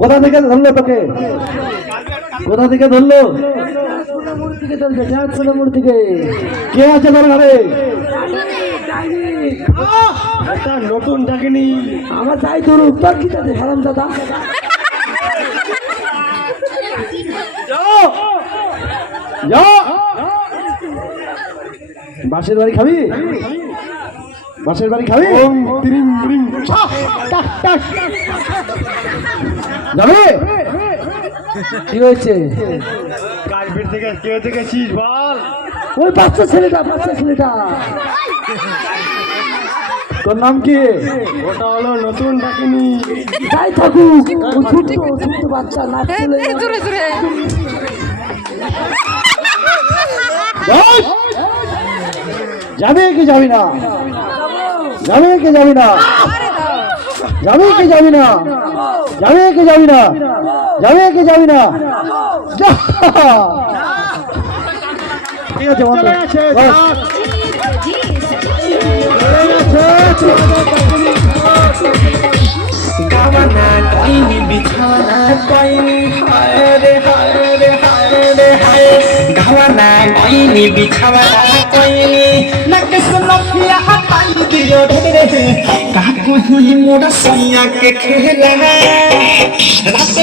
কোথা থেকে ধরলো তোকে? কোথা থেকে ধরলো? মূর্তিকে কে আছে তোর ঘরে? নতুন ডাকিনি। আমার তাই তোর উত্তর কি তাতে হারাম দাদা? বাসের বাড়ি খাবি? বাসের বাড়ি খাবে? যাবে? কি হয়েছে? কার্পেট থেকে কে দেখেছিস বল। ওই বাচ্চা ছেলেটা বাচ্চা ছেলেটা। তোর নাম কি? ওটা হলো নতুন ডাকিনি। তাই থাকুক ও ছোট্ট ছোট্ট বাচ্চা নাচ চলে দূরে দূরে। যাবে কি যাবি না? যাবে কি যাবি না। যাবে কি যাবি না। যাবে কি যাবি না। যাবে কি যাবি না। ঠিক আছে চলে গেছে। গাওয়ানা কইনি বিছানা কইনি নাকে সুনফিয়া হাতাই দিও রে কাকু হি মোরা সইয়া কে খেলা রাতে